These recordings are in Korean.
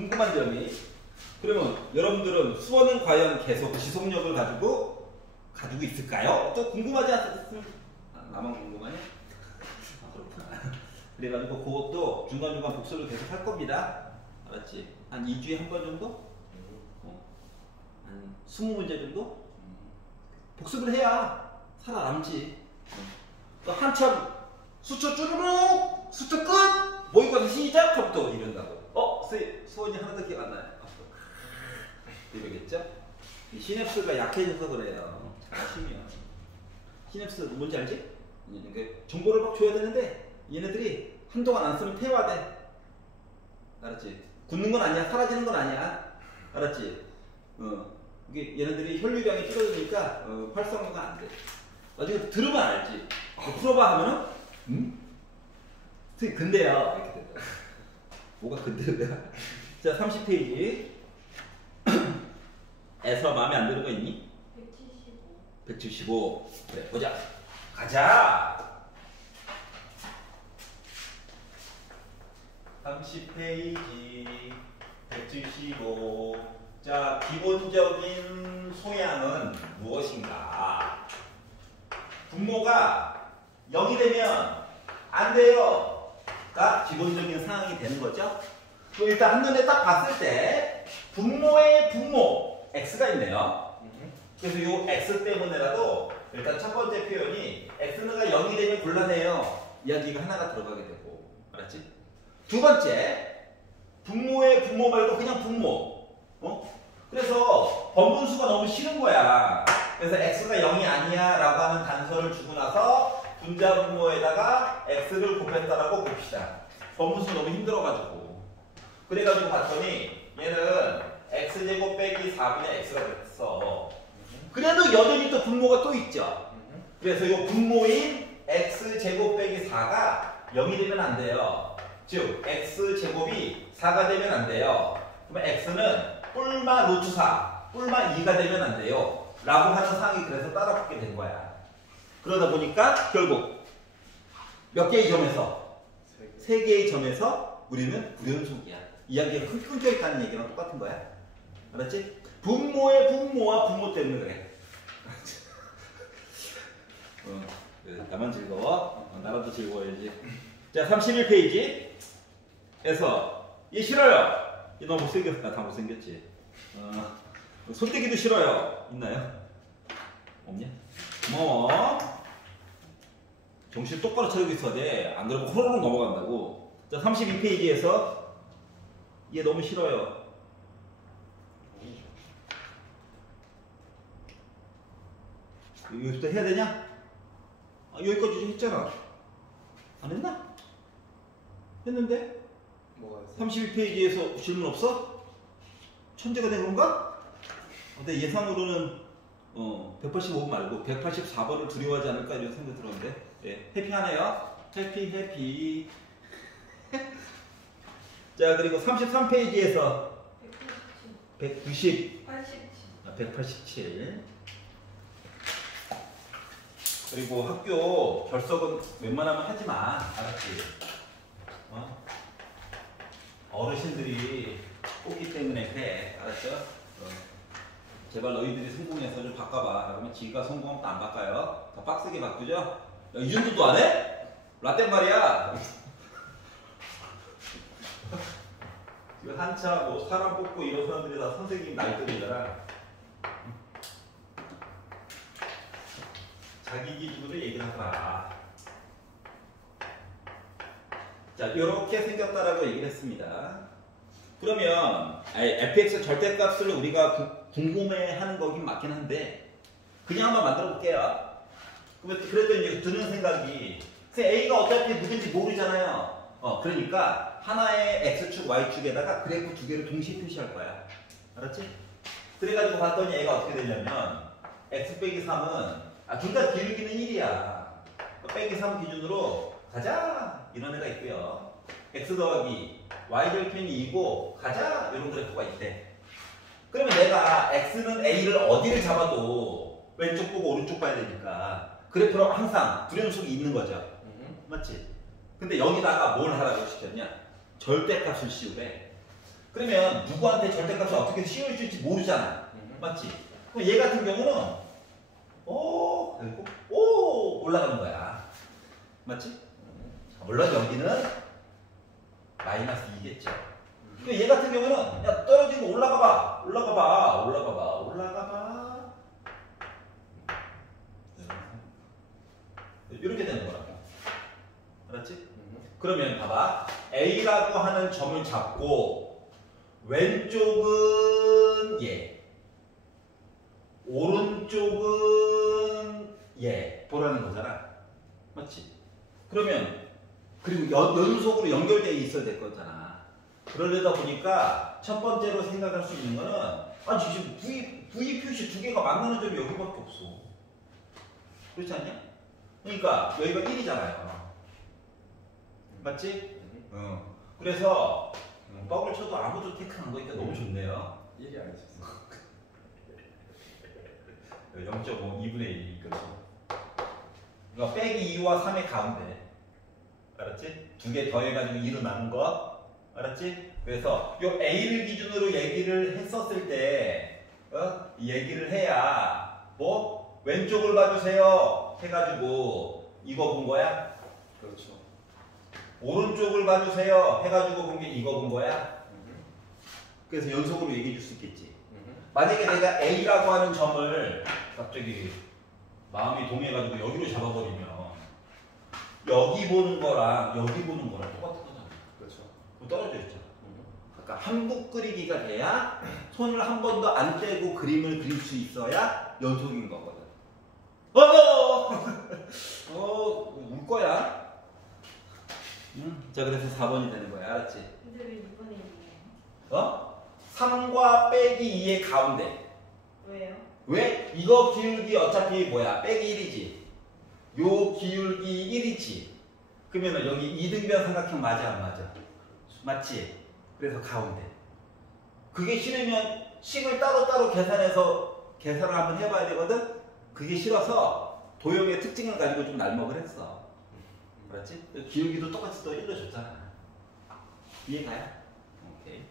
궁금한 점이, 그러면 여러분들은 수원은 과연 계속 지속력을 가지고 있을까요? 또 궁금하지 않습니까? 나만 궁금하냐? 그렇구나. 그래가지고 그것도 중간중간 복습을 계속 할 겁니다. 알았지? 한 2주에 한 번 정도? 한 20문제 정도? 복습을 해야 살아남지. 또 한참 수초 쭈르륵 수초 끝! 모의고사 시작부터 이런다고. 수원이 하나도 기억 안 나요. 이러겠죠? 시냅스가 약해져서 그래요. 잘하시면. 시냅스 뭔지 알지? 그러니까 정보를 막 줘야 되는데 얘네들이 한동안 안 쓰면 폐화돼. 알았지? 굳는 건 아니야. 사라지는 건 아니야. 알았지? 이게 얘네들이 혈류량이 줄어드니까 활성화가 안 돼. 나중에 들으면 알지. 풀어봐 하면은 근데요. 이렇게 된다. 뭐가 근데야? 자, 30페이지. 에서 마음에 안 드는 거 있니? 175. 그래, 보자. 가자. 30페이지 175. 자, 기본적인 소양은 무엇인가? 분모가 0이 되면 안 돼요. 가 기본적인 상황이 되는 거죠. 또 일단 한눈에 딱 봤을 때 분모의 분모 x가 있네요. 그래서 이 x 때문에라도 일단 첫 번째 표현이 x가 0이 되면 곤란해요. 이야기가 하나가 들어가게 되고. 알았지? 두 번째, 분모의 분모 말고 그냥 분모. 그래서 번분수가 너무 싫은 거야. 그래서 x가 0이 아니야 라고 하는 단서를 주고 나서 분자 분모에다가 x를 곱했다라고 봅시다. 번분수 너무 힘들어가지고. 그래가지고 봤더니 얘는 x제곱 빼기 4분의 x가 됐어. 그래도 여전히 또 분모가 또 있죠. 그래서 이 분모인 x제곱 빼기 4가 0이 되면 안 돼요. 즉 x제곱이 4가 되면 안 돼요. 그러면 x는 뿔마 루트 4, 뿔마 2가 되면 안 돼요 라고 하는 상황이 그래서 따라붙게 된 거야. 그러다 보니까 결국 몇 개의 점에서? 3개의 점에서 우리는 불연속이야. 이야기가 끊겨 있다는 얘기랑 똑같은 거야. 알았지? 분모의 분모와 분모 때문에 그래. 나만 즐거워? 나라도 즐거워야지. 자, 31페이지에서 얘 싫어요. 얘 너무 못생겼다. 다 못생겼지. 손대기도 싫어요. 있나요? 없냐? 고마워. 정신 똑바로 차리고 있어야 돼. 안 그러면 호로록 넘어간다고. 자, 32페이지에서 얘 너무 싫어요. 여기부터 해야 되냐? 여기까지 했잖아. 안 했나? 했는데? 32페이지에서 질문 없어? 천재가 된 건가? 내 예상으로는 185번 말고 184번을 두려워하지 않을까 이런 생각이 들었는데. 예, 해피하네요. 해피. 자, 그리고 33페이지에서 187. 그리고 학교 결석은 웬만하면 하지 마. 알았지? 어르신들이 뽑기 때문에 그래. 알았죠? 제발 너희들이 성공해서 좀 바꿔봐. 그러면 지가 성공하면 또 안 바꿔요. 더 빡세게 바꾸죠? 야, 이 정도도 안 해? 라떼 말이야. 지금 한참 뭐 사람 뽑고 이런 사람들이 다 선생님 나이들이잖아. 자기 기준으로 얘기를 하더라. 자, 이렇게 생겼다라고 얘기를 했습니다. 그러면 fx 절대값을 우리가 궁금해하는 거긴 맞긴 한데 그냥 한번 만들어 볼게요. 그랬더니 이제 드는 생각이 a가 어차피 누군지 모르잖아요. 그러니까 하나의 x축, y축에다가 그래프 두 개를 동시에 표시할 거야. 알았지? 그래가지고 봤더니 얘가 어떻게 되냐면 x 빼기 3은 둘 다 기울기는 1이야. 빼기 3 기준으로 가자 이런 애가 있고요. x 더하기 y 절편이 2고 가자 이런 그래프가 있대. 그러면 내가 x는 a를 어디를 잡아도 왼쪽 보고 오른쪽 봐야 되니까 그래프로 항상 불연속이 있는 거죠. 맞지? 근데 여기다가 뭘 하라고 시켰냐? 절대값을 씌우래. 그러면 누구한테 절대값을 어떻게 씌워줄지 모르잖아. 맞지? 그럼 얘 같은 경우는 그리고 올라가는 거야. 맞지? 물론 여기는 마이너스 2겠죠. 얘 같은 경우는 야 떨어지고 올라가봐. 이렇게 되는 거라고. 알았지? 그러면 봐봐. A라고 하는 점을 잡고 왼쪽은 얘, 오른쪽은 얘 보라는 거잖아. 맞지? 그러면 그리고 연속으로 연결되어 있어야 될 거잖아. 그러려다 보니까 첫 번째로 생각할 수 있는 거는 지금 V 표시 두 개가 만나는 점이 여기밖에 없어. 그렇지 않냐? 그러니까 여기가 1이잖아요. 맞지? 그래서 뻑을 쳐도 아무도 테크한 거니까 너무 좋네요. 1이 아니셨어. 0.5, 2분의 1이 있거든. 그러니까 빼기 2와 3의 가운데. 알았지? 두 개 더해가지고 2로 나눈 거. 알았지? 그래서 요 A를 기준으로 얘기를 했었을 때 얘기를 해야 뭐 왼쪽을 봐주세요 해가지고 이거 본 거야? 그렇죠. 오른쪽을 봐주세요 해가지고 본 게 이거 본 거야? 그래서 연속으로 얘기해 줄 수 있겠지. 만약에 내가 A라고 하는 점을 갑자기 마음이 동해가지고 여기로 잡아버리면 여기 보는 거랑 여기 보는 거랑 똑같은 거잖아. 그렇죠. 그럼 떨어져 있잖아. 그러니까 한국 그리기가 돼야 손을 한 번도 안 떼고 그림을 그릴 수 있어야 연속인 거거든. 울 거야. 자, 그래서 4번이 되는 거야. 알았지? 근데 왜 2번에 1이에요? 3과 빼기 2의 가운데. 왜요? 왜? 이거 기울기 어차피 뭐야? 빼기 1이지. 요 기울기 1이지. 그러면 여기 이등변 삼각형 맞아 안 맞아? 맞지? 그래서 가운데. 그게 싫으면 식을 따로따로 계산해서 계산을 한번 해봐야 되거든? 그게 싫어서 도형의 특징을 가지고 좀 날먹을 했어. 그렇지? 기울기도 똑같이 또 1로 줬잖아. 이해가요? 오케이.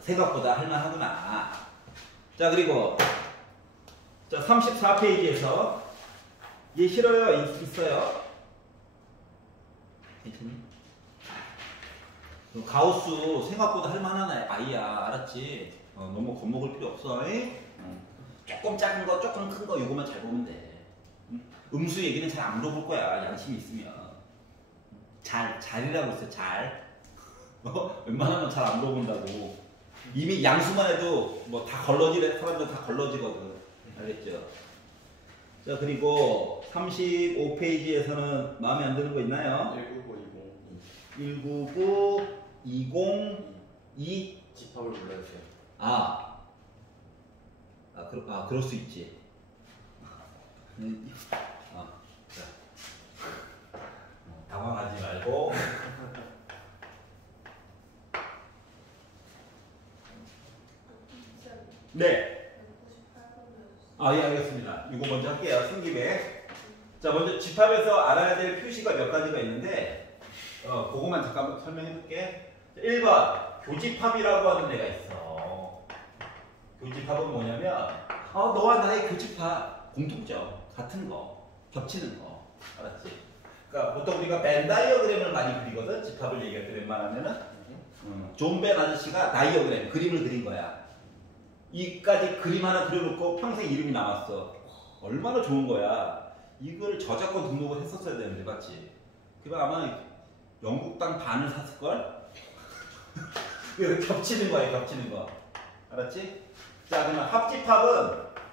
생각보다 할만하구나. 자, 그리고 자 34페이지에서 얘 싫어요? 있어요? 괜찮니? 가우스 생각보다 할만한 아이야. 알았지? 너무 겁먹을 필요 없어. 조금 작은 거, 조금 큰 거 이거만 잘 보면 돼. 음수 얘기는 잘 안 물어볼 거야. 양심이 있으면. 잘이라고 했어. 잘. 웬만하면 잘 안 물어본다고. 이미 양수만 해도 뭐 다 걸러지래. 사람들 다 걸러지거든. 알겠죠? 자, 그리고 35페이지에서는 마음에 안 드는 거 있나요? 199, 20, 2 집합을 불러주세요. 그럴 수 있지. 자. 당황하지 말고. 네. 예, 알겠습니다. 이거 먼저 할게요. 승김에. 자, 먼저 집합에서 알아야 될 표시가 몇 가지가 있는데, 그거만 잠깐 설명해 줄게. 1번, 교집합이라고 하는 애가 있어. 교집합은 뭐냐면, 너와 나의 교집합. 공통점. 같은 거. 겹치는 거. 알았지? 그러니까 보통 우리가 벤 다이어그램을 많이 그리거든. 집합을 얘기할 때 웬만하면은. 존 벤 아저씨가 다이어그램, 그림을 그린 거야. 이까지 그림 하나 그려놓고 평생 이름이 남았어. 얼마나 좋은 거야. 이걸 저작권 등록을 했었어야 되는데, 맞지? 그럼 아마 영국 땅 반을 샀을걸? 그래서 겹치는 거야, 겹치는 거. 알았지? 자, 그러면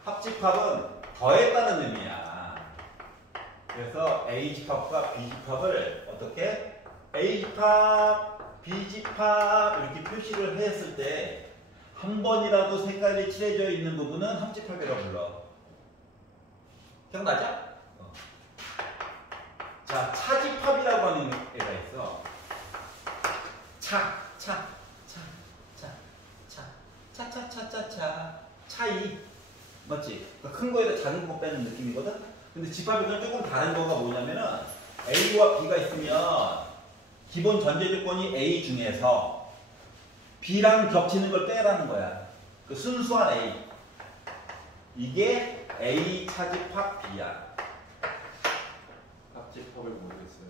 합집합은 더했다는 의미야. 그래서 A집합과 B집합을 어떻게? A집합, B집합 이렇게 표시를 했을 때 한 번이라도 색깔이 칠해져 있는 부분은 합집합이라고 불러. 기억나죠? 자, 차집합이라고 하는 애가 있어. 차이. 맞지? 그러니까 큰 거에다 작은 거 빼는 느낌이거든? 근데 집합에서는 조금 다른 거가 뭐냐면은 A와 B가 있으면 기본 전제 조건이 A 중에서 B랑 겹치는 걸 빼라는 거야. 그 순수한 A. 이게 A 차집합 B야. 합집합을 모르겠어요.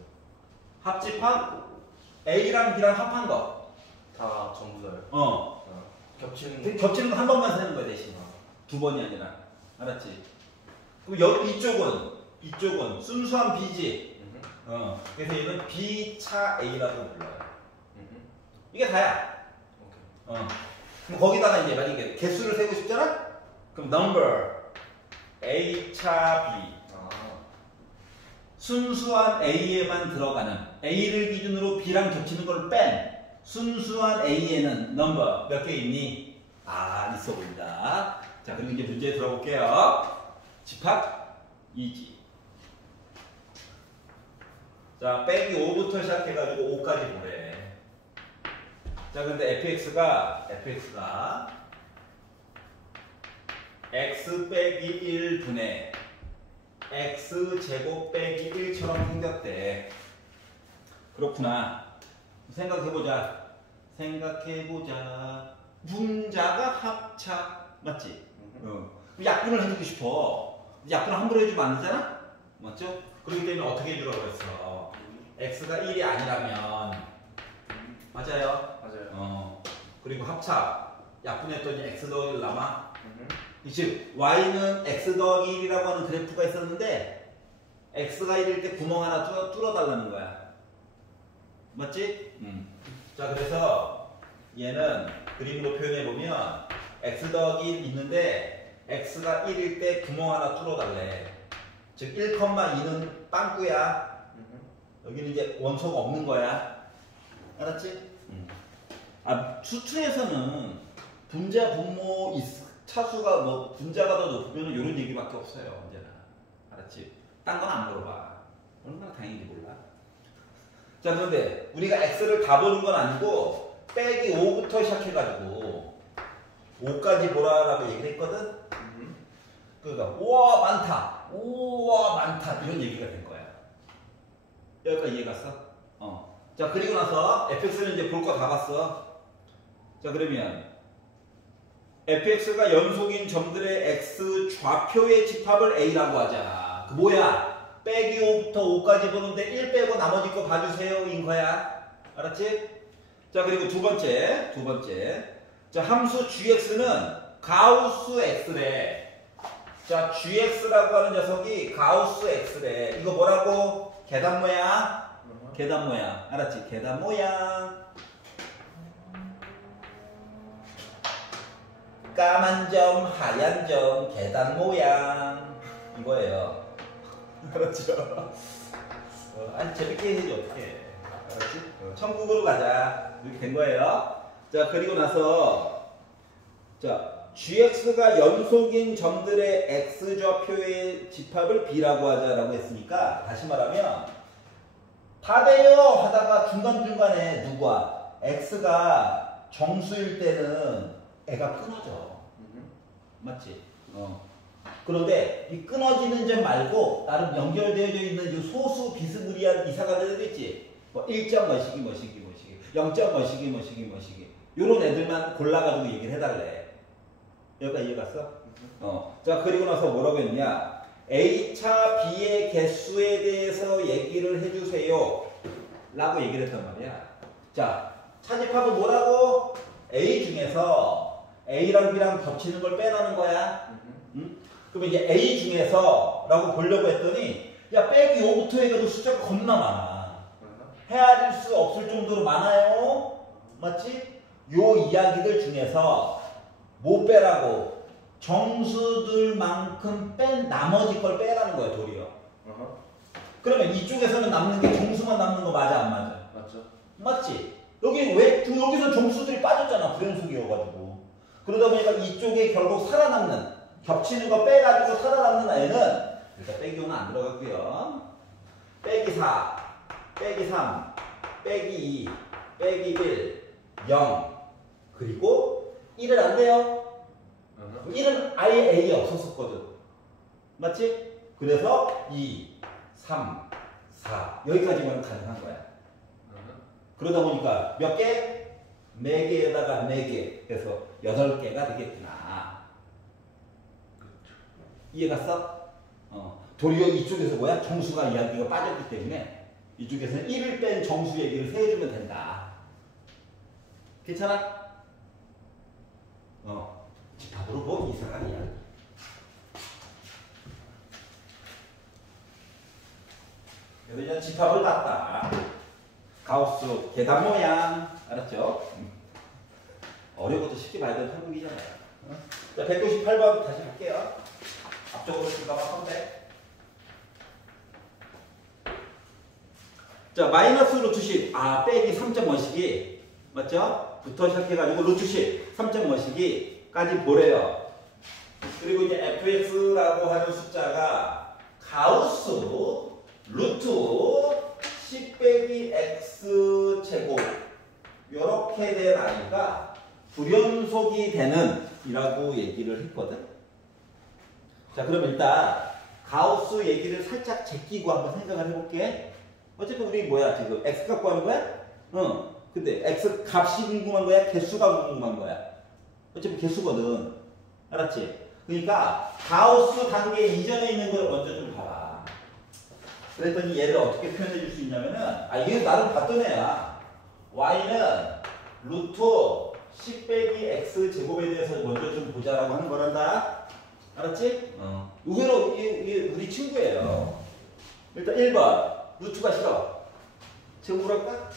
합집합 A랑 B랑 합한 거. 다 전부 다요? 겹치는 겹치는 거 한 번만 세는 거야 대신. 두 번이 아니라. 알았지? 그럼 여기 이쪽은 순수한 B지. 그래서 얘는 B차 A라고 불러요. 이게 다야. 오케이. 그럼 거기다가 이제 만약에 개수를 세고 싶잖아? 그럼 number A차 B. 순수한 A에만 들어가는 A를 기준으로 B랑 겹치는 걸 뺀 순수한 A에는 number 몇 개 있니? 있어 보인다. 자, 그리고 이제 문제 들어볼게요. 집합 2지. 자, 빼기 5부터 시작해가지고 5까지 보래. 자, 근데 fx가 x 빼기 1분의 x제곱 빼기 1처럼 생겼대. 그렇구나. 생각해보자. 분자가 합차. 맞지? 약분을 해주고 싶어. 약분을 함부로 해주면 안 되잖아? 맞죠? 그렇기 때문에 어떻게 해주라고 했어? x가 1이 아니라면. 맞아요? 맞아요. 그리고 합차. 약분했더니 x 더하기 1 남아. 즉 y는 x 더하기 1이라고 하는 그래프가 있었는데 x가 1일 때 구멍 하나 뚫어달라는 거야. 맞지? 자, 그래서 얘는 그림으로 표현해보면 x 더하기 1 있는데 x가 1일 때 구멍 하나 뚫어달래. 즉 1,2는 빵꾸야. 여기는 이제 원소가 없는 거야. 알았지? 수투에서는 분자, 분모, 차수가 뭐 분자가 더 높으면 이런 얘기밖에 없어요. 언제나. 알았지? 딴 건 안 물어봐. 얼마나 다행인지 몰라. 자, 그런데 우리가 x를 다 보는 건 아니고 빼기 5부터 시작해가지고 5까지 보라라고 얘기를 했거든? 그러니까 우와 많다 이런 얘기가 된 거야. 여기까지 이해 갔어? 자, 그리고 나서 fx는 이제 볼 거 다 봤어. 자, 그러면 fx가 연속인 점들의 x 좌표의 집합을 a라고 하자. 그 뭐야? 빼기 5부터 5까지 보는데 1 빼고 나머지 거 봐주세요 인 거야. 알았지? 자, 그리고 두 번째. 자, 함수 gx는 가우스 x래. 자, gx라고 하는 녀석이 가우스 x래. 이거 뭐라고? 계단 모양. 알았지? 계단 모양. 까만 점, 하얀 점, 계단 모양. 이거예요. 알았죠? 아니, 재밌게 해야지, 어떡해. 알았지? 천국으로 가자. 이렇게 된 거예요. 자, 그리고 나서, 자, gx가 연속인 점들의 x좌표의 집합을 b라고 하자라고 했으니까, 다시 말하면, 다 돼요! 하다가 중간중간에 누가, x가 정수일 때는 애가 끊어져. 맞지? 그런데 이 끊어지는 점 말고 나름 연결되어져 있는 이 소수 비스무리한 이사가 되는 애 있지? 뭐 1점 뭐시기 0점 뭐시기 요런 애들만 골라가지고 얘기를 해달래. 여기까지 이해 갔어? 자, 그리고 나서 뭐라고 했냐? A차 B의 개수에 대해서 얘기를 해주세요 라고 얘기를 했단 말이야. 자, 차집합은 뭐라고? A 중에서 A랑 B랑 겹치는 걸 빼라는 거야. 그러면 이제 A 중에서 라고 보려고 했더니 야, 빼기 5부터 해가지고 숫자가 겁나 많아. 헤아릴 수 없을 정도로 많아요. 맞지? 요 이야기들 중에서 뭐 빼라고? 정수들만큼 뺀 나머지 걸 빼라는 거야, 도리어. 그러면 이쪽에서는 남는 게 정수만 남는 거 맞아, 안 맞아? 맞죠. 맞지? 여기서 정수들이 빠졌잖아, 불연속이어가지고. 그러다 보니까 이쪽에 결국 살아남는, 겹치는 거 빼가지고 살아남는 애는 일단 빼기 5는 안 들어갔고요. 빼기 4, 빼기 3, 빼기 2, 빼기 1, 0. 그리고 1은 안 돼요. 1은 아예 A에 없었었거든. 맞지? 그래서 2, 3, 4 여기까지만 가능한 거야. 그러다 보니까 몇 개? 4개에다가 4개. 그래서 8개가 되겠구나. 이해갔어? 도리어 이쪽에서 뭐야? 정수가 이야기가 빠졌기 때문에 이쪽에서는 1을 뺀 정수 얘기를 세해주면 된다. 괜찮아? 집합으로 뭐 이상한 이야기. 그래서 이제 집합을 갖다 가우스 계단 모양 알았죠? 어려워도 쉽게 봐야 되는 한국이잖아요. 자, 198번 다시 할게요. 앞쪽으로 들어가면 선배. 자, 마이너스 루트 10. 빼기 3.5씩이 맞죠? 부터 시작해가지고 루트 10, 3.5씩이까지 보래요. 그리고 이제 fx라고 하는 숫자가 가우스 루트 10 빼기 x 제곱 이렇게 된 아이가 불연속이 되는 이라고 얘기를 했거든. 자, 그럼 일단 가우스 얘기를 살짝 제끼고 한번 생각을 해볼게. 어차피 우리 뭐야 지금 x 갖고 하는 거야? 근데 x 값이 궁금한 거야? 개수가 궁금한 거야? 어차피 개수거든. 알았지? 그러니까 가우스 단계 이전에 있는 걸 먼저 좀 봐봐. 그랬더니 얘를 어떻게 표현해 줄 수 있냐면은 이게 나름 봤던 애야. y는 루트 10 빼기 x 제곱에 대해서 먼저 좀 보자라고 하는 거란다. 알았지? 의외로 이게 우리 친구예요. 일단 1번 루트가 싫어. 제곱으로 할까?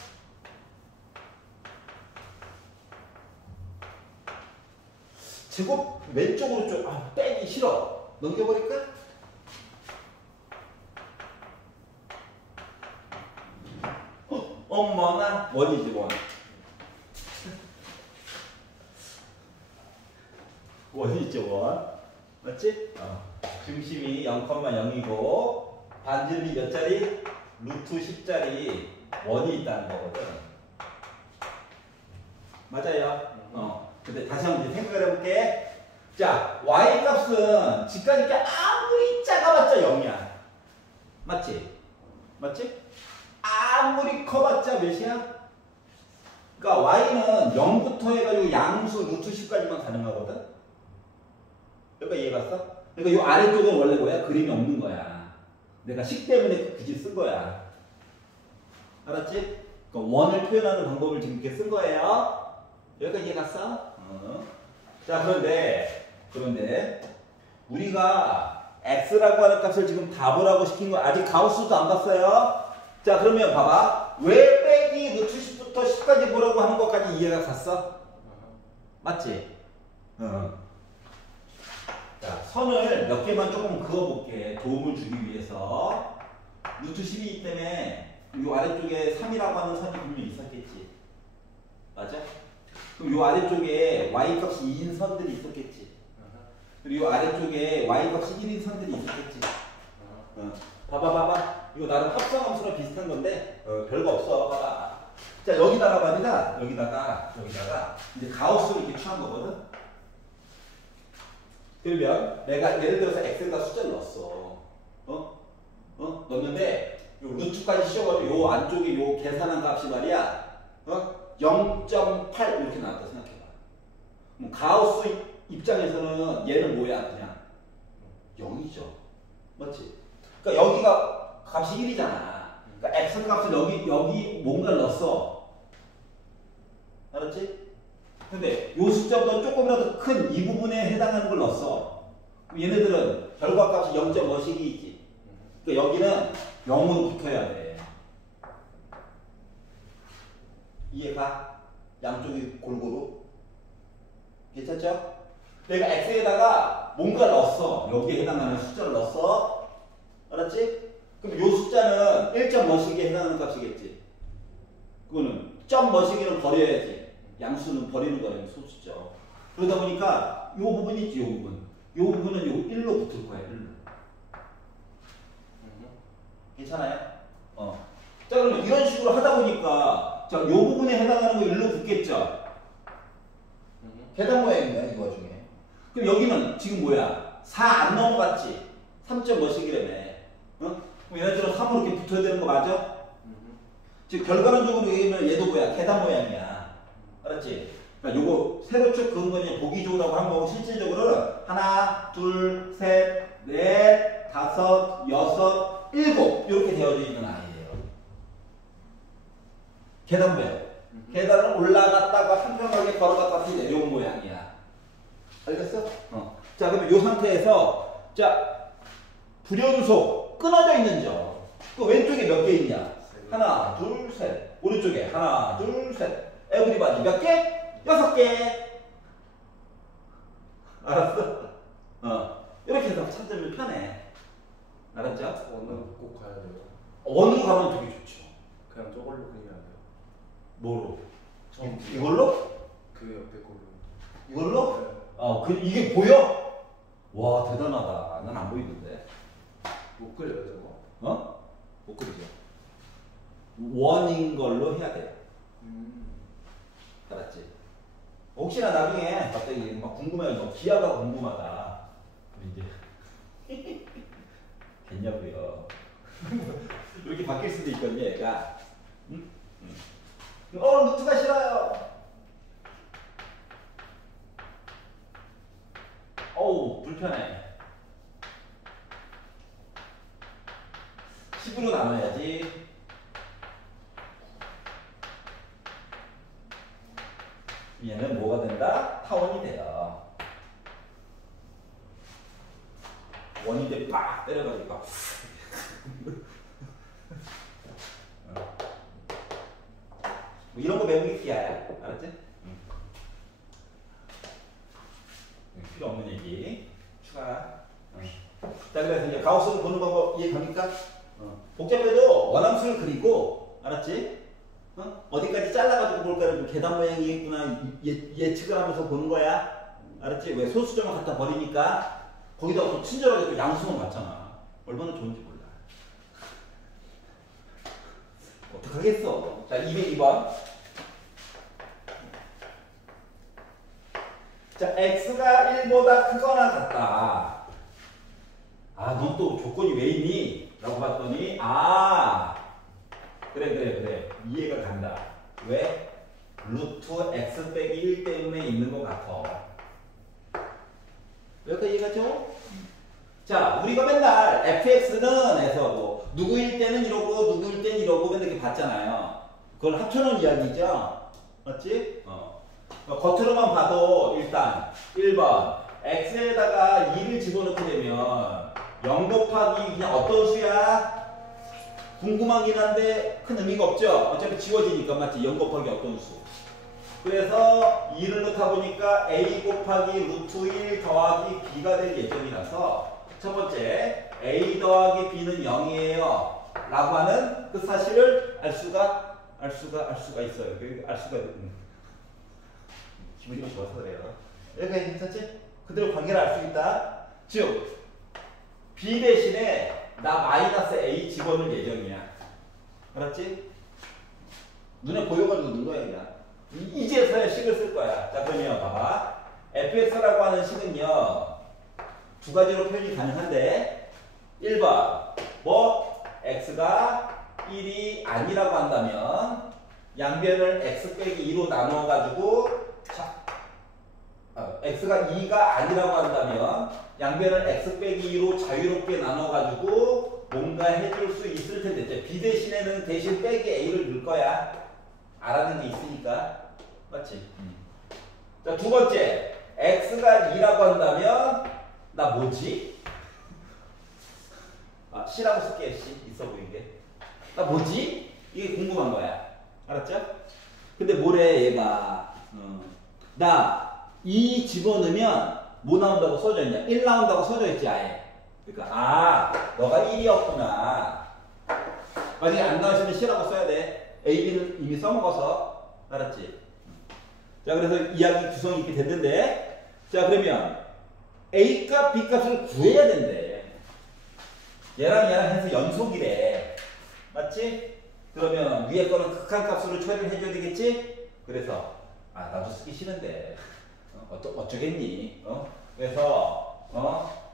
제곱 왼쪽으로 좀 빼기 싫어. 넘겨버릴까? 엄마나 원이지 원. 원이죠 원. 맞지? 중심이 0,0이고 반지름이 몇 자리? 루트 10짜리 원이 있다는 거거든. 맞아요. 근데 다시 한번 생각을 해볼게. 자, y 값은 지금까지 게 아무리 작아봤자 0이야. 맞지? 맞지? 아무리 커봤자 몇이야? 그러니까 y는 0부터 해가지고 양수 루트 10까지만 가능하거든? 그러니까 이해갔어? 그러니까 이 아래쪽은 원래 뭐야? 그림이 없는 거야. 내가 식 때문에 굳이 쓴 거야. 알았지? 그러니까 원을 표현하는 방법을 지금 이렇게 쓴 거예요. 여기까지 이해갔어? 자, 그런데 우리가 x라고 하는 값을 지금 답을 하고 시킨 거 아직 가우스도 안 봤어요. 자, 그러면 봐봐. 왜 빼기 루트 10부터 10까지 보라고 하는 것까지 이해가 갔어? 맞지? 자, 선을 몇 개만 조금 그어볼게. 도움을 주기 위해서. 루트 10이기 때문에 이 아래쪽에 3이라고 하는 선이 분명히 있었겠지. 맞아? 그럼 이 아래쪽에 y 값이 2인 선들이 있었겠지. 그리고 이 아래쪽에 y 값이 1인 선들이 있었겠지. 봐봐. 이거 나름 합성함수랑 비슷한 건데 별거 없어. 봐봐. 자, 여기다가 말이다. 여기다가 이제 가우스를 이렇게 취한 거거든. 그러면 내가 예를 들어서 x에다 숫자를 넣었어. 넣었는데 요 루트까지 씌워가지고 요 안쪽에 요 계산한 값이 말이야. 0.8 이렇게 나왔다 생각해봐. 그럼 가우스 입장에서는 얘는 뭐야? 그냥 0이죠. 맞지? 그러니까 여기가 값이 1이잖아. 그러니까 x 값을 여기 뭔가를 넣었어. 알았지? 근데 요 숫자보다 조금이라도 큰 이 부분에 해당하는 걸 넣었어. 그럼 얘네들은 결과값이 0.5씩이 있지. 그러니까 여기는 0으로 붙어야 돼. 이해가? 양쪽이 골고루. 괜찮죠? 내가 x에다가 뭔가를 넣었어. 여기에 해당하는 숫자를 넣었어. 알았지? 그럼 요 숫자는 1.5씩에 해당하는 값이겠지. 그거는 점 뭐시기를 버려야지. 양수는 버리는 거라는 소수죠. 그러다 보니까 요 부분이 있지, 요 부분. 요 부분은 요 1로 붙을 거야, 1로. 괜찮아요? 자, 그러면 이런 식으로 하다 보니까 자, 요 부분에 해당하는 거 1로 붙겠죠? 계단 모양이네, 이 와중에. 그럼 여기는 지금 뭐야? 4 안 넘어갔지? 3.5씩이라며. 그럼 얘네들은 3으로 이렇게 붙어야 되는 거 맞아? 즉 결과론적으로 얘기하면 얘도 뭐야? 계단 모양이야. 알았지? 알았지? 그러니까 요거 세로축 그은 거는 보기 좋으라고 한 거고 실질적으로는 하나, 둘, 셋, 넷, 다섯, 여섯, 일곱 이렇게 되어져 있는 아이예요. 계단배. 계단을 올라갔다가 한평하게 걸어갔다 다시 내려온 모양이야. 알겠어? 자, 그러면 이 상태에서 자 불연속 끊어져 있는 점. 그 왼쪽에 몇 개 있냐? 하나, 둘, 셋. 오른쪽에 하나, 둘, 셋. 에브리바디 몇 개? 6개. 알았어? 이렇게 해서 찾으면 편해. 알았죠? 원은 꼭 가야 돼요. 원으로 가면 되게 좋죠. 그냥 저걸로 그리면 안 돼요. 뭐로? 처음 이걸로? 그 옆에 걸로. 이걸로? 네. 이게 보여? 와, 대단하다. 난 안 보이는데. 못 그려요 저거. 못 그리죠. 원인 걸로 해야 돼요. 알았지? 혹시나 나중에 갑자기 막 궁금해서 기아가 궁금하다. 이제 됐냐고요. 이렇게 바뀔 수도 있거든요, 얘가. 응? 루트가 싫어요. 어우, 불편해. 10으로 나눠야지. 얘는 뭐가 된다? 타원이 돼요. 원인데 빡 때려가지고 뭐 이런 거 배우는 게 기아야. 알았지? 필요 없는 얘기. 추가. 자, 그래서 이제 가우스를 보는 방법 이해갑니까? 복잡해도 원함수를 그리고, 알았지? 어디까지 잘라가지고 볼까를 계단 모양이겠구나 예측을 하면서 보는 거야. 알았지? 왜 소수점을 갖다 버리니까 거기다 또 친절하게 또 양수만 맞잖아. 얼마나 좋은지 몰라. 어떡하겠어. 자, 202번. 자, x가 1보다 크거나 같다. 넌 또 조건이 왜 있니? 라고 봤더니 그래 이해가 간다. 왜? 루트 x 빼기 1 때문에 있는 것 같아. 여기까지 이해가죠? 자, 우리가 맨날 fx는 해서 뭐 누구일 때는 이러고 누구일 때는 이러고 맨날 이렇게 봤잖아요. 그걸 합쳐놓은 이야기죠? 맞지? 겉으로만 봐도 일단 1번 x에다가 2를 집어넣게 되면 0 곱하기 그냥 어떤 수야? 궁금하긴 한데 큰 의미가 없죠? 어차피 지워지니까 맞지? 0 곱하기 어떤 수. 그래서 2를 넣다 보니까 a 곱하기 루트 1 더하기 b가 될 예정이라서 첫 번째 a 더하기 b는 0이에요 라고 하는 그 사실을 알 수가 있어요. 알 수가 기분이 좋아서 그래요. 여기까지 괜찮지? 그대로 관계를 알 수 있다. 즉 b 대신에 나 마이너스 a 집어넣을 예정이야. 알았지? 눈에 보여가지고 넣은 거야 그냥. 이제서야 식을 쓸 거야. 자, 그러면 봐봐. fx라고 하는 식은요 두 가지로 표현이 가능한데 1번 뭐 x가 1이 아니라고 한다면 양변을 x 빼기 2로 나누어 가지고 x가 2가 아니라고 한다면 양변을 x 빼기 2로 자유롭게 나눠 가지고 뭔가 해줄 수 있을 텐데 b 대신에는 대신 빼기 a를 넣을 거야. 알아는 게 있으니까. 맞지? 자, 두 번째 x가 2라고 한다면 나 뭐지? C라고 쓸게. C 있어 보이게. 나 뭐지? 이게 궁금한 거야. 알았죠? 근데 뭐래 얘가 나 2 집어넣으면 뭐 나온다고 써져 있냐? 1 나온다고 써져 있지 아예. 그러니까 너가 1이었구나. 만약에 안 나오시면 C라고 써야 돼. A, B는 이미 써먹어서. 알았지? 자, 그래서 이야기 구성이 이렇게 됐는데 자, 그러면 A 값, B 값을 구해야 된대. 얘랑 해서 연속이래. 맞지? 그러면 위에 거는 극한값으로 처리를 해줘야 되겠지? 그래서 나도 쓰기 싫은데 어쩌겠니? 그래서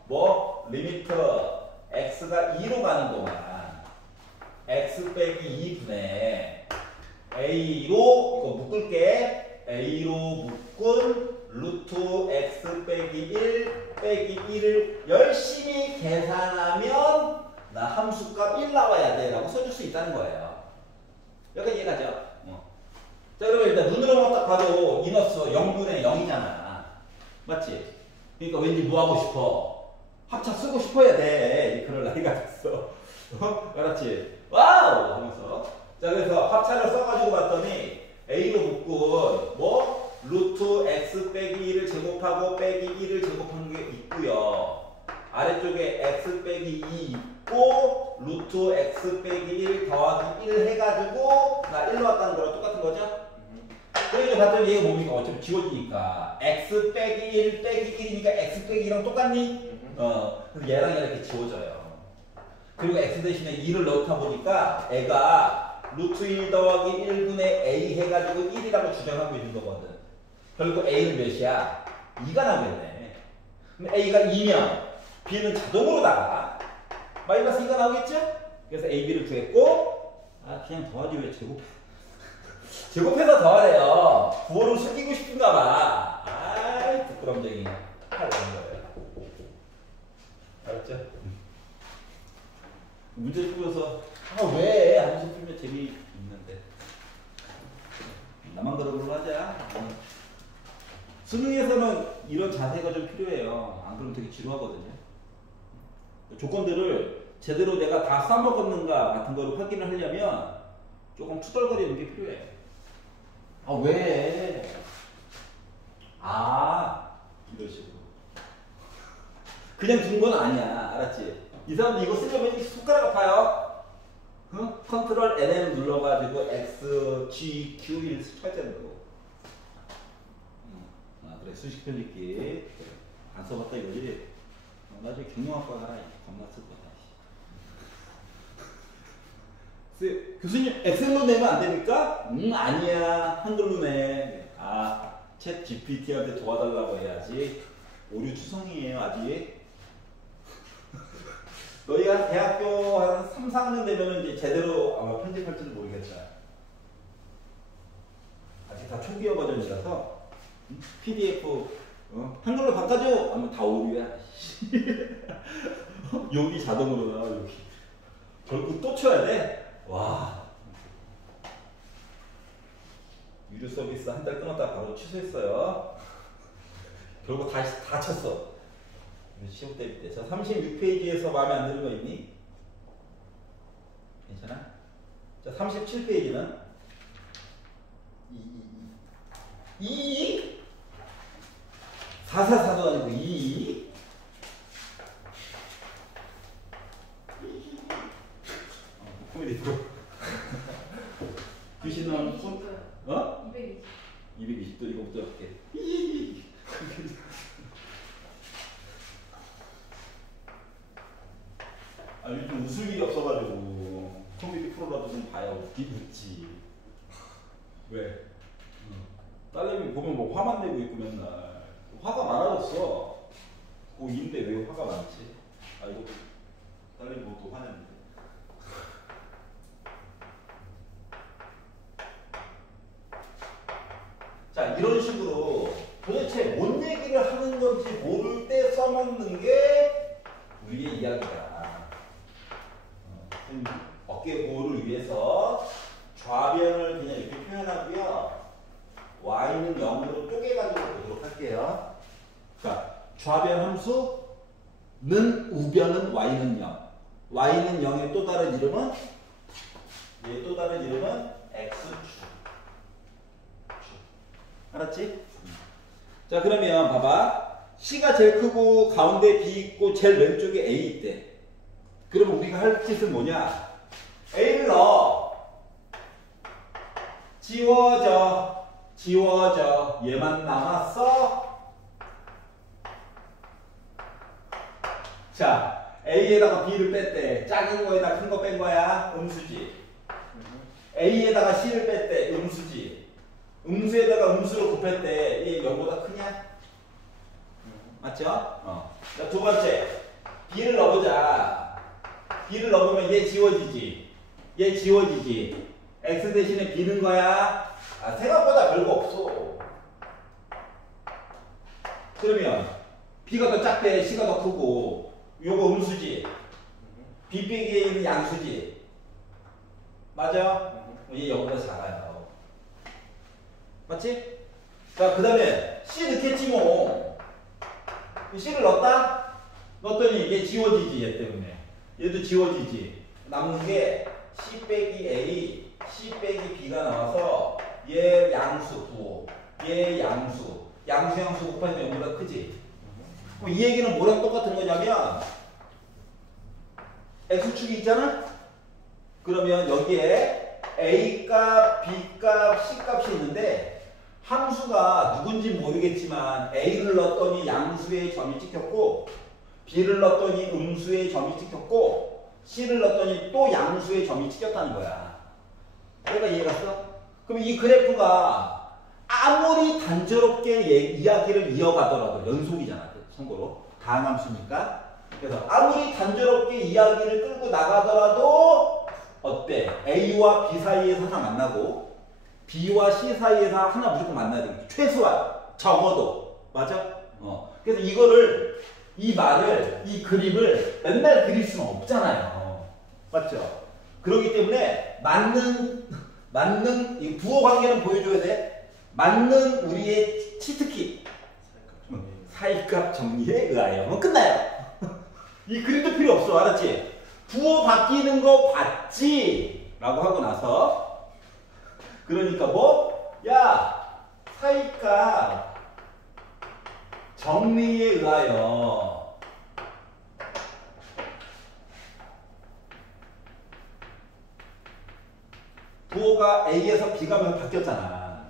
뭐 리미트 x가 2로 가는 동안 x 빼기 2분의 a로 이거 묶을게. A로 묶은 루트 x 빼기 1 빼기 1을 열심히 계산하면 나 함수값 1 나와야 돼 라고 써줄 수 있다는 거예요. 여기까지 이해가죠? 자, 그러면 일단 눈으로만 딱 봐도 이너스 0분의 0이잖아. 맞지? 그러니까 왠지 뭐 하고 싶어? 합차 쓰고 싶어야 돼. 그럴 나이가 됐어. 알았지? 와우! 하면서. 자, 그래서 합차를 써가지고 봤더니 A로 묶은 뭐? 루트 x 빼기 1을 제곱하고 빼기 1을 제곱한 게 있고요. 아래쪽에 x 빼기 2 있고 루트 x 빼기 1 더하기 1 해가지고 나 1로 왔다는 거랑 똑같은 거죠? 그래서 봤더니 얘가 뭡니까? 어차피 지워지니까 x 빼기 1 빼기 1이니까 x 빼기 1이랑 똑같니? 그래서 얘랑 이렇게 지워져요. 그리고 x 대신에 2를 넣다 보니까 애가 루트 1 더하기 1분의 a 해가지고 1이라고 주장하고 있는 거거든. 결국 a는 몇이야? 2가 나오겠네. 그럼 a가 2면 b는 자동으로 나가. 마이너스 2가 나오겠죠? 그래서 a, b를 구했고 그냥 더하지 왜 제곱해서 더하래요. 구호를 숨기고 싶은가 봐. 아이 부끄럼쟁이. 하는 거예요. 알았죠? 문제 풀면서 왜? 하면서 풀면 재미있는데 나만 그런 걸로 하자. 수능에서는 이런 자세가 좀 필요해요. 안 그러면 되게 지루하거든요. 조건들을 제대로 내가 다 써먹었는가 같은 걸 확인을 하려면 조금 투덜거리는 게 필요해요. 왜? 이런 식으로. 그냥 둔 건 아니야. 알았지? 이 사람들 이거 쓰려면 손가락 아파요. 컨트롤 NM 눌러가지고 X, G, Q, 1 쳐야되는 거. 그래. 수식 편집기. 안 써봤다 이거지? 나중에 경영학과 가라. 겁나 쓸 거다. 교수님, 엑셀로 내면 안 됩니까? 아니야. 한글로 내. 챗 GPT한테 도와달라고 해야지. 오류 추성이에요, 아직. 너희가 대학교 한 3, 4학년 되면 이제 제대로 아마 편집할지도 모르겠다. 아직 다 초기화 버전이라서 PDF 한글로 바꿔줘! 하면 다 오류야. 여기 자동으로 나와, 여기. 결국 또 쳐야 돼? 와. 유료 서비스 한 달 끊었다가 바로 취소했어요. 결국 다시 다 쳤어. 시험 대비 때. 자, 36페이지에서 마음에 안 드는 거 있니? 괜찮아? 자, 37페이지는 444도 아니고 2 코미디 프로. 귀신은 220도 이거부터 할게. 요즘 웃을 일이 없어가지고 코미디 프로라도 좀 봐야 웃지. 왜? 딸내미 보면 뭐 화만 내고 있고 맨날 화가 많아졌어. 고2인데 왜 화가 많지? 이거 딸내미 보고 또 화냈는데. 자, 이런 식으로 도대체 뭔 얘기를 하는 건지 모를 때 써먹는 게 우리의 이야기다. 어깨 보호를 위해서 좌변을 그냥 이렇게 표현하고요. y는 0으로 쪼개가지고 보도록 할게요. 자, 좌변 함수는 우변은 y는 0. y는 0의 또 다른 이름은 x축. 알았지? 자, 그러면 봐봐. C가 제일 크고 가운데 B 있고 제일 왼쪽에 A 있대. 그러면 우리가 할 짓은 뭐냐? A를 넣어. 지워져. 얘만 남았어. 자, A에다가 B를 뺐대. 작은 거에다 큰 거 뺀 거야. 음수지. A에다가 C를 뺐대. 음수지. 음수에다가 음수로 곱했대. 얘 0보다 크냐? 맞죠? 자, 두 번째. B를 넣어보자. B를 넣으면 얘 지워지지. X 대신에 B는 거야. 생각보다 별거 없어. 그러면 B가 더 작대, C가 더 크고 요거 음수지. B 빼기 A는 양수지. 맞아? 얘 여기보다 작아요. 맞지? 자, 그 다음에 C 넣겠지 뭐. C를 넣었다? 넣었더니 얘 지워지지, 얘 때문에. 얘도 지워지지. 남는 게 C 빼기 A, C 빼기 B가 나와서 얘 양수 부호, 얘 양수. 양수 곱하면 0보다 크지? 그럼 이 얘기는 뭐랑 똑같은 거냐면 X축이 있잖아? 그러면 여기에 A값, B값, C값이 있는데 함수가 누군지 모르겠지만 A를 넣었더니 양수의 점이 찍혔고 B를 넣었더니 음수의 점이 찍혔고 C를 넣었더니 또 양수의 점이 찍혔다는 거야. 내가 이해갔어? 그럼 이 그래프가 아무리 단조롭게 이야기를 이어가더라도 연속이잖아. 참고로 다항함수니까. 그래서 아무리 단조롭게 이야기를 끌고 나가더라도 어때? A와 B 사이에서 하나 만나고 B와 C 사이에서 하나 무조건 만나야 돼. 최소한 적어도. 맞아? 그래서 이거를 이 말을 이 그림을 맨날 그릴 수는 없잖아요. 맞죠? 그렇기 때문에 맞는 이 부호 관계는 보여줘야 돼. 맞는 우리의 치트키 사이값 정리에 의하여 끝나요. 이 그림도 필요 없어. 알았지? 부호 바뀌는 거 봤지? 라고 하고 나서 그러니까 뭐? 야 사이값 정리에 의하여 부호가 A에서 B가 바뀌었잖아.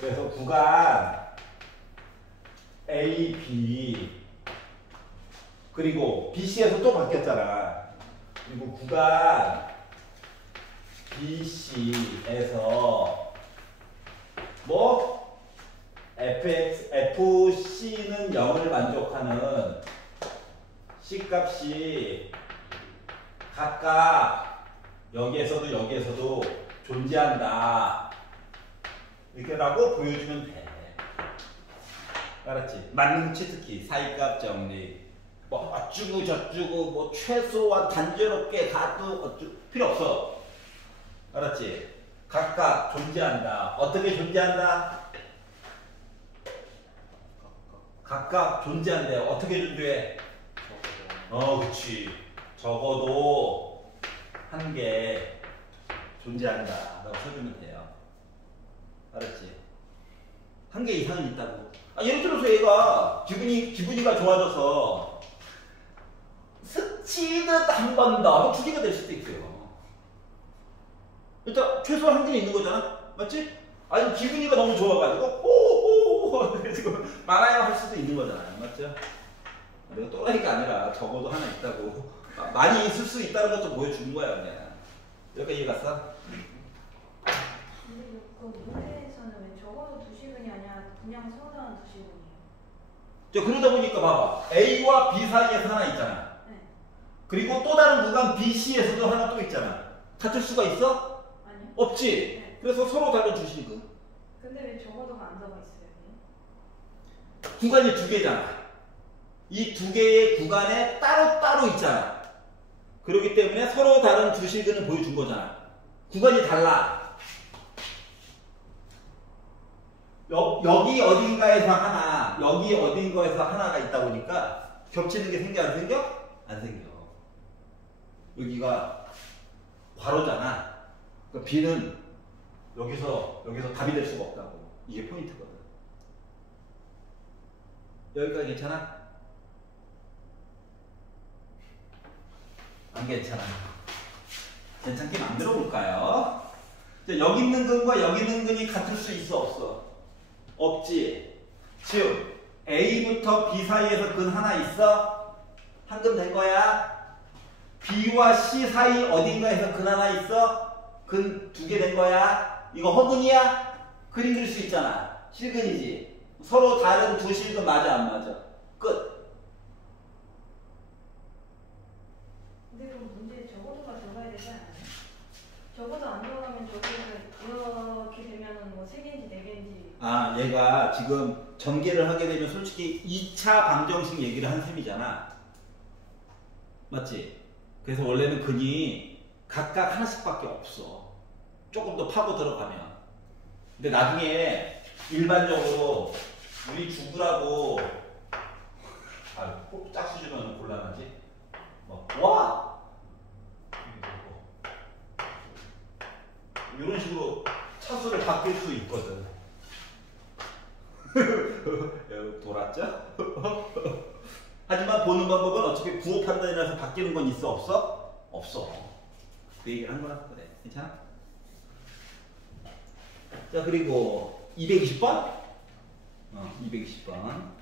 그래서 구간 A, B 그리고 BC에서 또 바뀌었잖아. 그리고 구간 BC에서 뭐 FC는 0을 만족하는 C값이 각각 여기에서도 존재한다. 이렇게라고 보여주면 돼. 알았지? 맞는 치트키, 사이값 정리, 뭐 어쭈고 저쭈고 뭐 최소한 단조롭게 가도 어쭈 필요 없어. 알았지? 각각 존재한다. 어떻게 존재한다? 각각 존재한대. 어떻게 존재해? 그치. 적어도 한 개 존재한다. 라고 써주면 돼요. 알았지? 한 개 이상은 있다고. 예를 들어서 얘가 기분이가 좋아져서 스치듯 한 번 더 두 개가 될 수도 있어요. 일단 최소한 한 개는 있는 거잖아. 맞지? 아니 기분이가 너무 좋아가지고 오오오 그래가지고 말아야 할 수도 있는 거잖아. 맞죠? 내가 또라이가 아니라 적어도 하나 있다고. 많이 있을 수 있다는 것도 보여주는 거야 그냥. 여기까지 이해 갔어? 근데 그 문제에서는 왜 적어도 두시근이 아니라 그냥 서다한 두시근이에요? 그러다 보니까 봐봐. A와 B 사이에서 하나 있잖아. 네. 그리고 또 다른 구간 BC에서도 하나 또 있잖아. 같을 수가 있어? 아니요. 없지. 네. 그래서 서로 다른 주식은. 근데 왜 적어도가 안 들어가 있어요? 여기? 구간이 두 개잖아. 이 두 개의 구간에 따로따로 있잖아. 그렇기 때문에 서로 다른 주식은 보여준 거잖아. 구간이 달라. 여기 어딘가에서 하나, 여기 어딘가에서 하나가 있다 보니까 겹치는 게 생겨 안 생겨? 안 생겨. 여기가 괄호잖아. 그러니까 B는 여기서 답이 될 수가 없다고. 이게 포인트거든. 여기까지 괜찮아? 안 괜찮아. 괜찮게 만들어 볼까요? 여기 있는 근과 여기 있는 근이 같을 수 있어 없어? 없지. 즉 A부터 B 사이에서 근 하나 있어? 한 근 된 거야. B와 C 사이 어딘가에서 근 하나 있어? 근 두 개 된 거야. 이거 허근이야? 그림 그릴 수 있잖아. 실근이지. 서로 다른 두 실근 맞아 안 맞아? 끝. 근데 그럼 문제에 적어도가 들어가야 되지 않아요? 적어도 안 들어가면 저기서 이렇게 되면은 뭐 3개인지 4개인지. 아, 얘가 지금 전개를 하게 되면 솔직히 2차 방정식 얘기를 한 셈이잖아. 맞지? 그래서 원래는 근이 각각 하나씩밖에 없어. 조금 더 파고 들어가면. 근데 나중에 일반적으로 우리 주부라고 짝수 주면 곤란하지? 와! 이런 식으로 차수를 바뀔 수 있거든. 돌았죠? 하지만 보는 방법은 어차피 부호 판단이라서 바뀌는 건 있어 없어? 없어. 그 얘기를 한 거라 그래. 괜찮아? 자, 그리고 220번? 220번.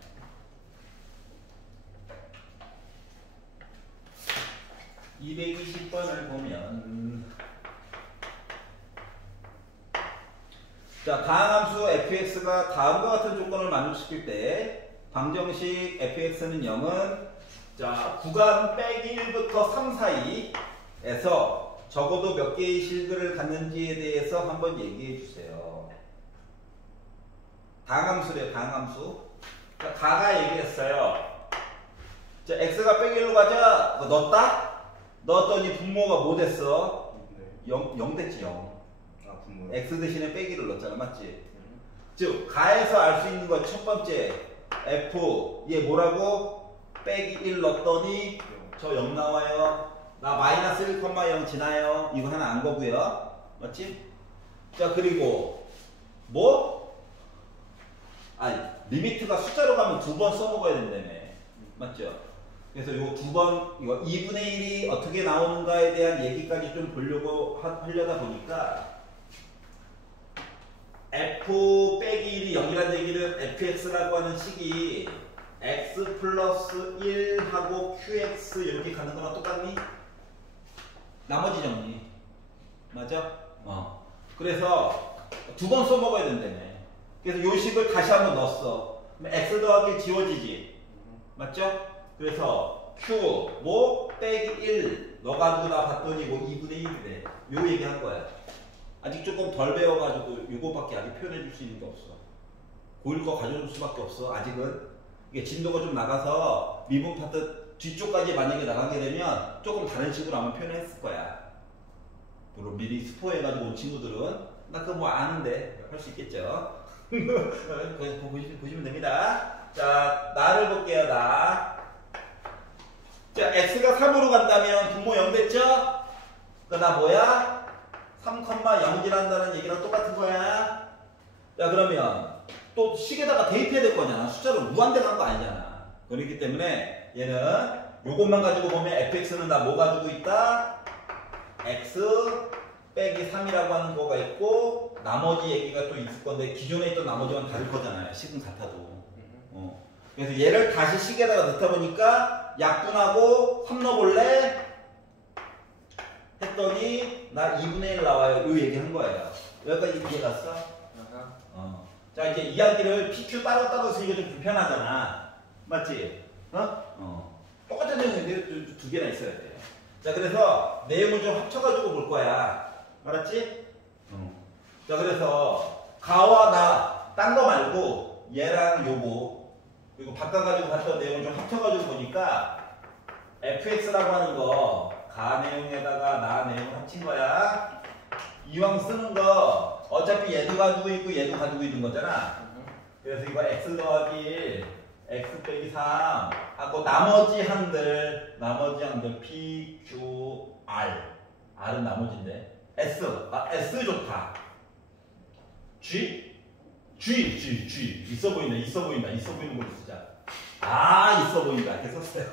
(220번을) 보면 자, 다항함수 fx가 다음과 같은 조건을 만족시킬 때 방정식 fx는 0은 자, 구간 빼기 1부터 3 사이에서 적어도 몇 개의 실근을 갖는지에 대해서 한번 얘기해 주세요. 다항함수래요, 다항함수. 자, 가가 얘기했어요. 자, x가 빼기 1로 가자. 너 넣었다? 넣었더니 분모가 뭐 됐어? 0 됐지, 0. 아, 분모. x 대신에 빼기를 넣었잖아, 맞지? 즉, 가에서 알 수 있는 건 첫 번째 f, 얘 뭐라고? 빼기 1 넣었더니 저 0 나와요. 나 마이너스 1,0 지나요. 이거 하나 안 거고요. 맞지? 자, 그리고 뭐? 아니, 리미트가 숫자로 가면 2번 써먹어야 된다며. 맞죠? 그래서 요 2번, 이거 2분의 1이 어떻게 나오는가에 대한 얘기까지 좀 보려고 하려다 보니까 f 빼기 1이 0이라는 얘기는 fx라고 하는 식이 x 플러스 1하고 qx 이렇게 가는 거랑 똑같니? 나머지 정리. 맞아? 그래서 2번 써먹어야 된다며. 그래서 요 식을 다시 한번 넣었어. 그럼 x 더하기 지워지지. 맞죠? 그래서 q 뭐 빼기 1 넣어가지고 나 봤더니 뭐 2분의 1이래. 요 얘기 한 거야. 아직 조금 덜 배워가지고 요거밖에 아직 표현해 줄 수 있는 게 없어. 고1 거 가져올 수밖에 없어. 아직은 이게 진도가 좀 나가서 미분 파트 뒤쪽까지 만약에 나가게 되면 조금 다른 식으로 아마 표현했을 거야. 물론 미리 스포해가지고 온 친구들은 나 그거 뭐 아는데 할 수 있겠죠. 그거 보시면 됩니다. 자, 나를 볼게요. 나. 자, x가 3으로 간다면 분모 0 됐죠? 나 뭐야? 3,0이란다는 얘기랑 똑같은 거야. 자, 그러면 또 식에다가 대입해야 될 거잖아. 숫자로 무한대 간 거 아니잖아. 그렇기 때문에 얘는 요것만 가지고 보면 fx는 나 뭐 가지고 있다? x 빼기 3이라고 하는 거가 있고 나머지 얘기가 또 있을 건데 기존에 있던 나머지만 다를 거잖아요. 식은 같아도. 그래서 얘를 다시 식에다가 넣다 보니까 약분하고 3 넣어볼래? 했더니 나 2분의 1 나와요. 요 얘기 한 거예요. 여기까지 이해 갔어? 자, 이제 이야기를 PQ 따로따로 쓰기가 좀 불편하잖아. 맞지? 똑같은 내용인데 두 개나 있어야 돼. 자, 그래서 내용을 좀 합쳐가지고 볼 거야. 알았지? 자, 그래서 가와 나, 딴 거 말고 얘랑 요거 그리고 바꿔가지고 봤던 내용을 좀 합쳐가지고 보니까 fx라고 하는 거 가 내용에다가 나 내용을 합친 거야. 이왕 쓰는 거 어차피 얘도 가지고 있고 얘도 가지고 있는 거잖아. 그래서 이거 x 더하기 1 x 빼기 3 하고 나머지 항들 p, q, r은 나머지인데 s 좋다. g 있어 보인다. 있어 보이는 걸로 쓰자. 있어 보인다. 이렇게 썼어요.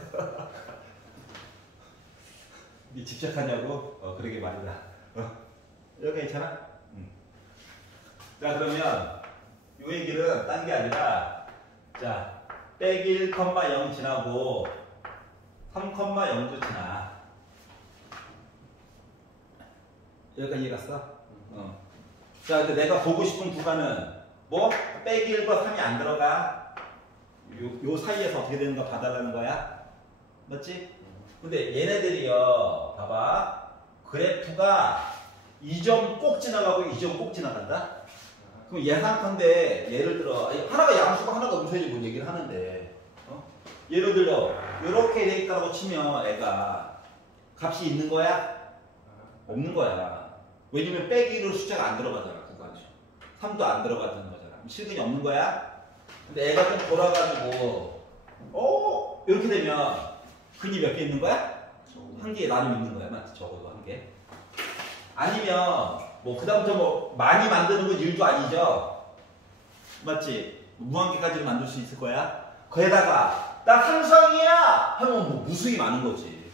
니 집착하냐고? 그러게 말이다. 여기 괜찮아? 자, 그러면 요 얘기는 딴 게 아니라 자, 빼기 1,0 지나고 3,0도 지나. 여기까지 이해 갔어? 자, 근데 내가 보고 싶은 구간은 뭐? 빼기 1과 3이 안 들어가. 요 사이에서 어떻게 되는가 봐달라는 거야. 맞지? 근데 얘네들이요, 봐봐. 그래프가 2점 꼭 지나가고 2점 꼭 지나간다? 그럼 예상컨대 예를 들어 하나가 양수고 하나가 음수인지 뭐 얘기를 하는데 예를 들어 이렇게 돼 있다고 치면 애가 값이 있는 거야? 없는 거야. 왜냐면 빼기로 숫자가 안 들어가잖아. 3도 안 들어가는 거잖아. 실근이 없는 거야? 근데 애가 좀 돌아가지고 이렇게 되면 근이 몇 개 있는 거야? 한 개 나름 있는 거야. 맞지? 적어도 한 개. 아니면 뭐 그다음부터 뭐 많이 만드는 건 일도 아니죠. 맞지? 무한개까지는 만들 수 있을 거야. 거기다가 나 상상이야 하면 뭐 무수히 많은 거지.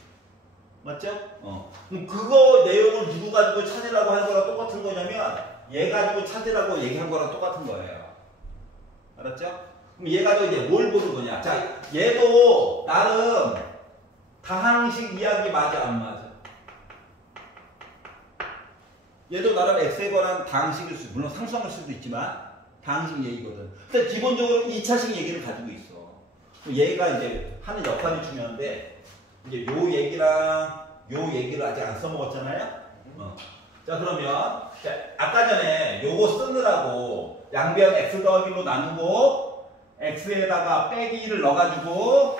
맞죠? 그럼 그거 내용을 누구 가지고 찾으라고 하는 거랑 똑같은 거냐면 얘 가지고 찾으라고 얘기한 거랑 똑같은 거예요. 알았죠? 그럼 얘 가지고 이제 뭘 보는 거냐? 자, 얘도 나름 다항식 이야기 맞아 안 맞아? 얘도 나름 x에 관한 다항식일 수, 물론 상수항일 수도 있지만 다항식 얘기거든. 근데 기본적으로 2차식 얘기를 가지고 있어. 얘가 이제 하는 역할이 중요한데 이제 요 얘기랑 요 얘기를 아직 안 써먹었잖아요. 자 그러면 자, 아까 전에 요거 쓰느라고 양변 x 더하기로 나누고 x에다가 빼기 1을 넣어가지고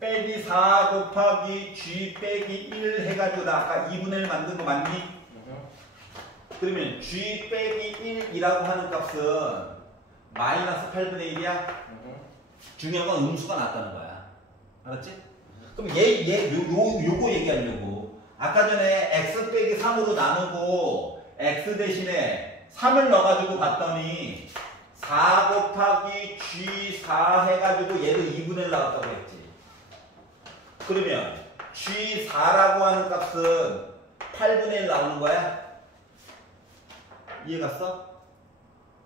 빼기 4 곱하기 g 빼기 1 해가지고 나 아까 2분의 1 만든 거 맞니? 그러면 g 빼기 1이라고 하는 값은 마이너스 8분의 1이야? 중요한 건 음수가 나왔다는 거야. 알았지? 그럼 요거 얘기하려고. 아까 전에 x 빼기 3으로 나누고 x 대신에 3을 넣어가지고 봤더니 4 곱하기 g4 해가지고 얘도 2분의 1 나왔다고 했지. 그러면 g4라고 하는 값은 8분의 1 나오는 거야? 이해 갔어?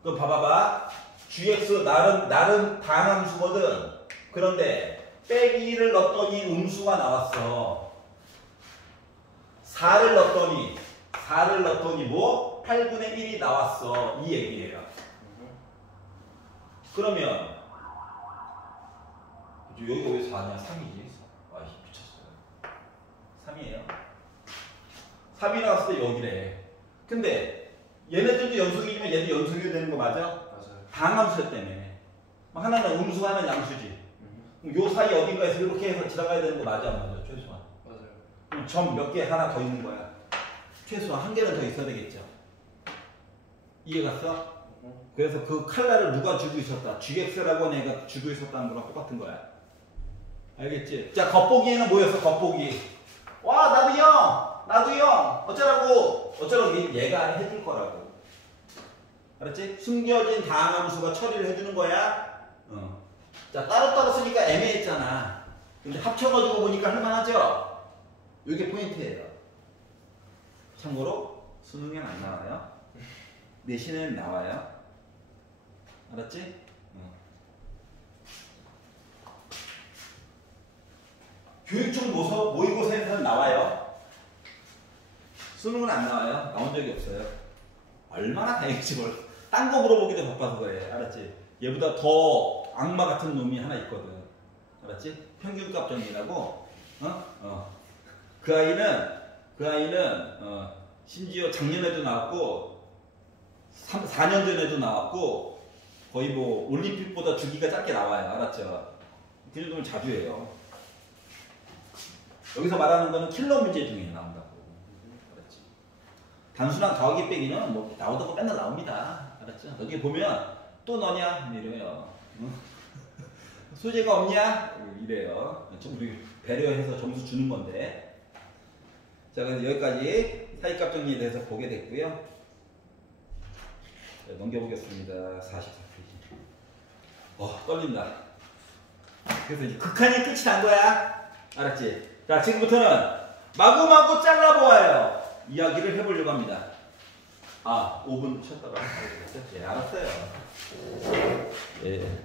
그럼 봐봐봐. gx 나름 다항함수거든. 그런데 빼기 1을 넣었더니 음수가 나왔어. 4를 넣었더니 뭐? 8분의 1이 나왔어. 이 얘기예요. 그러면 여기가 왜 4냐? 3이지? 아, 미쳤어요. 3이에요. 3이 나왔을 때 여기래. 근데 얘네들도 연속이지만 얘도 연속이 되는 거 맞아? 맞아요. 다항함수 때문에. 하나는 음수, 하나는 양수지. 그럼 요 사이 어딘가에서 이렇게 해서 지나가야 되는 거 맞아, 안 맞아? 최소한. 맞아요. 그럼 점 몇 개 하나 더 있는 거야. 최소한 한 개는 더 있어야 되겠죠. 이해 갔어? 그래서 그 칼날을 누가 쥐고 있었다. GX라고 하는 애가 쥐고 있었다는 거랑 똑같은 거야. 알겠지? 자, 겉보기에는 뭐였어? 겉보기. 와, 나도 형. 어쩌라고 얘가 해줄 거라고. 알았지? 숨겨진 다항함수가 처리를 해주는 거야. 자, 따로따로 쓰니까 애매했잖아. 근데 합쳐가지고 보니까 할만하죠? 이게 포인트예요. 참고로 수능엔 안 나와요. 내신엔 나와요. 알았지? 교육청 모의고사에서는 나와요. 수능은 안 나와요. 나온 적이 없어요. 얼마나 다행인지 몰라. 딴 거 물어보기도 바빠서 그래. 알았지? 얘보다 더 악마 같은 놈이 하나 있거든. 알았지? 평균값 정리라고. 그 아이는 심지어 작년에도 나왔고 4년 전에도 나왔고 거의 뭐 올림픽보다 주기가 짧게 나와요. 알았죠? 그 정도면 자주 해요. 여기서 말하는 거는 킬러 문제 중에 나온다고. 알았지? 단순한 더하기 빼기는 뭐 나오던 거 맨날 나옵니다. 알았죠? 여기 보면 또 너냐? 이래요. 소재가 없냐? 이래요. 우리 배려해서 점수 주는 건데. 자, 그래서 여기까지 사이값 정리에 대해서 보게 됐고요. 자, 넘겨보겠습니다. 44페이지. 떨린다. 그래서 이제 극한이 끝이 난 거야. 알았지? 자, 지금부터는 마구마구 잘라보아요. 이야기를 해보려고 합니다. 5분 쉬었다가. 예, 알았어요. 예.